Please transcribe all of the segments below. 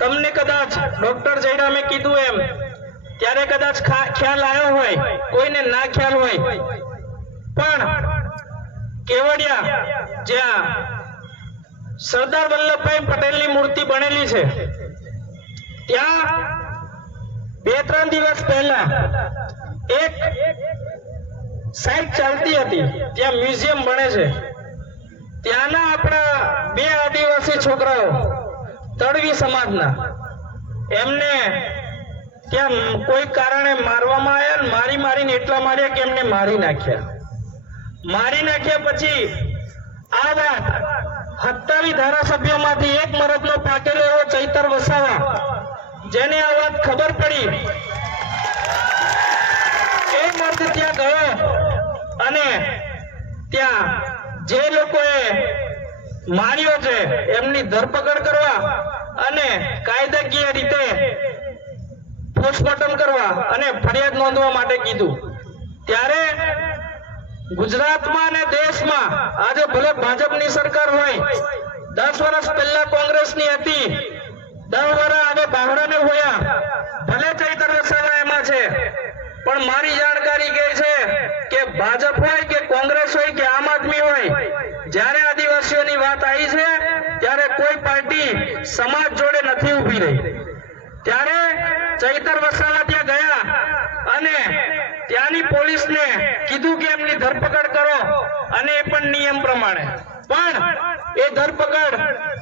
તમને કદાચ ડોક્ટર જયરામે કીધું એમ ત્યારે કદાચ ખ્યાલ આવ્યો હોય, કોઈને ના ખ્યાલ હોય, પણ કેવડિયા જ્યાં સરદાર વલ્લભભાઈ પટેલની મૂર્તિ બનેલી છે ત્યાં 2-3 દિવસ પહેલા એક સાઇટ ચાલતી હતી, ત્યાં મ્યુઝિયમ બને છે। ત્યાંના આપણા 2 આદિવાસી છોકરાઓ તળવી સમાજના એમને ત્યાં કોઈ કારણે મારવામાં આવ્યા, મારીને એટલા માર્યા કે એમને મારી નાખ્યા। પછી આ વાત 27 ધારાસભ્યોમાંથી એક મરદનો પાકેલો એવો ચૈતર વસાવા, જેને આ વાત ખબર પડી, એ મર્દ ત્યાં ગયો અને ત્યાં જે લોકોએ માર્યો છે એમની ધરપકડ કરવા અને કાયદાકીય રીતે પોસ્ટમોર્ટમ કરવા અને ફરિયાદ નોંધવા માટે કીધું। ત્યારે ગુજરાતમાં અને દેશમાં આજે ભલે ભાજપની સરકાર હોય, 10 વર્ષ પહેલા કોંગ્રેસની હતી, 10 વર્ષ હવે બાવળાને હોયા, ભલે ચૈતર વસાવા એમાં છે, પણ મારી જાણકારી કહે છે કે ભાજપ હોય કે કોંગ્રેસ હોય કે આમ આદમી હોય, જ્યારે આદિવાસીઓની વાત આવી છે ત્યારે કોઈ પાર્ટી સમાજ જોડે નથી ઊભી રહી। ત્યારે ચૈતર વસાવા ત્યાં ગયા અને ત્યાંની પોલીસને કીધું કે એમની ધરપકડ કરો, અને એ પણ નિયમ પ્રમાણે, પણ એ ધરપકડ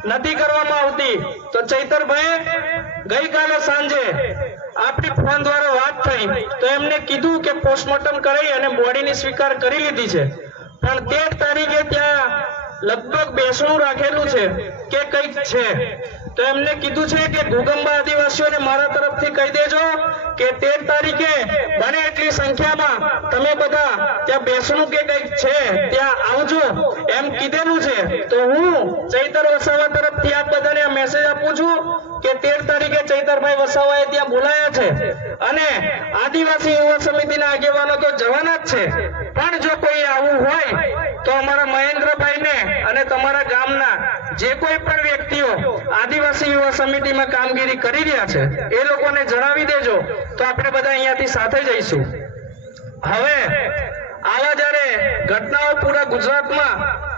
નથી કરવામાં આવતી। તો ચૈતરભાઈ ગઈકાલે સાંજે આપણી ફોન દ્વારા વાત થઈ તો એમને કીધું કે પોસ્ટમોર્ટમ કરી અને બોડીની સ્વીકાર કરી લીધી છે, પણ 13 તારીખે ત્યાં લગભગ બેસણું રાખેલું છે કે કંઈક છે, તો એમને કીધું છે કે ઘોગંબા આદિવાસીઓને મારા તરફથી કહી દેજો કે 13 તારીખે બને એટલી સંખ્યામાં તમે બધા ત્યાં બેસણું કે કંઈક છે ત્યાં આવજો એમ કીધેલું છે। તો હું ચૈતર વસાવા તરફથી આપ બધાને મેસેજ આપું છું કે 13 તારીખે ચૈતરભાઈ વસાવાએ ત્યાં બોલાયા છે અને આદિવાસી યુવા સમિતિના આગેવાનો તો જવાના જ છે, પણ જો કોઈ આવું હોય તો અમારા મહેન્દ્રભાઈને અને તમારા ગામના જે કોઈ પણ વ્યક્તિઓ આદિવાસી યુવા સમિતિમાં કામગીરી કરી રહ્યા છે એ લોકોને જણાવી દેજો, તો આપણે બધા અહીંયાથી સાથે જઈશું। હવે આવા જ્યારે ઘટનાઓ પૂરા ગુજરાતમાં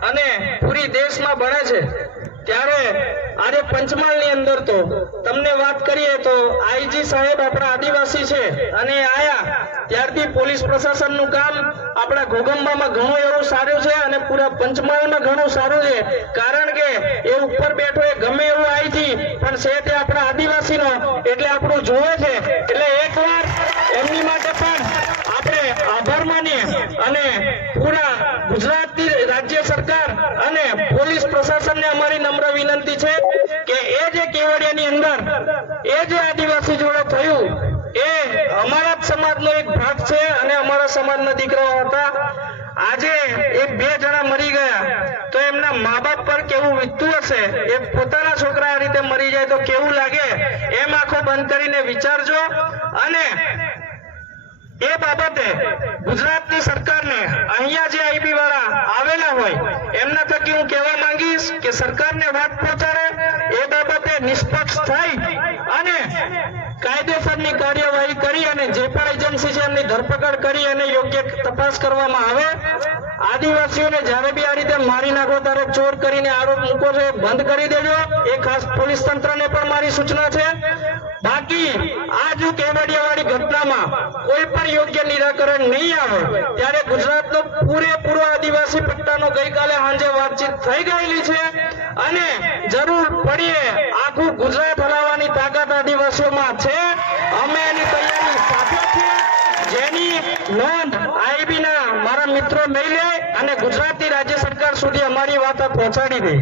અને પૂરી દેશમાં બને છે ત્યારે આજે પંચમહાલની અંદર તો તમને વાત કરીએ તો આઈજી સાહેબ આપણા આદિવાસી છે અને આયા ત્યારથી પોલીસ પ્રશાસનનું કામ આપણા ઘોગંબામાં ઘણું એવું સારું છે અને પૂરા પંચમહાલમાં ઘણું સારું છે, કારણ કે એ ઉપર બેઠો એ ગમે એવું આઈજી પણ છે તે આપણા આદિવાસીનો એટલે આપણું જોવે છે, એટલે એકવાર એમની માટે પણ આપણે આભાર માનીએ અને પૂરા ગુજરાતની રાજ્ય સરકાર અને પોલીસ પ્રશાસનને અમારી નમ્ર વિનંતી છે કે એ જે કેવડિયાની અંદર એ જે આદિવાસી જોડે થયું એ અમારા જ સમાજનો એક ભાગ છે અને અમારા સમાજના દીકરાઓ હતા। આજે એ 2 જણા મરી ગયા તો એમના મા બાપ પર કેવું વીતતું હશે, એ પોતાના છોકરા આ રીતે મરી જાય તો કેવું લાગે, એમ આંખો બંધ કરીને વિચારજો। અને એ બાબતે ગુજરાતની સરકારને અહીંયા જે આઈબી વાળા આવેલા હોય એમના થકી હું કહેવા માંગીશ કે સરકારને વાત પહોંચાડે, એ બાબતે નિષ્પક્ષ થઈ અને કાયદેસરની કાર્યવાહી કરી અને જે પણ એજન્સી છે એમની ધરપકડ કરી અને યોગ્ય તપાસ કરવામાં આવે। આદિવાસીઓને જ્યારે બી આ રીતે મારી નાખો ત્યારે ચોર કરીને આરોપ મૂકો છે બંધ કરી દેજો, એ ખાસ પોલીસ તંત્રને પણ મારી સૂચના છે। બાકી આ જો કેવડિયાવાળી ઘટનામાં કોઈ પણ યોગ્ય નિરાકરણ નહીં આવે ત્યારે ગુજરાતનો પૂરેપૂરો આદિવાસી પટ્ટાનો ગઈકાલે સાંજે વાતચીત થઈ ગયેલી છે અને જરૂર પડીએ આખું ગુજરાત હલાવવાની તાકાત આદિવાસીઓમાં છે। અમે એની તૈયારી સાથે છીએ, જેની નોંધ આઈબીના મારા મિત્રો લઈ લે અને ગુજરાતની રાજ્ય સરકાર સુધી અમારી વાત પહોંચાડી દે।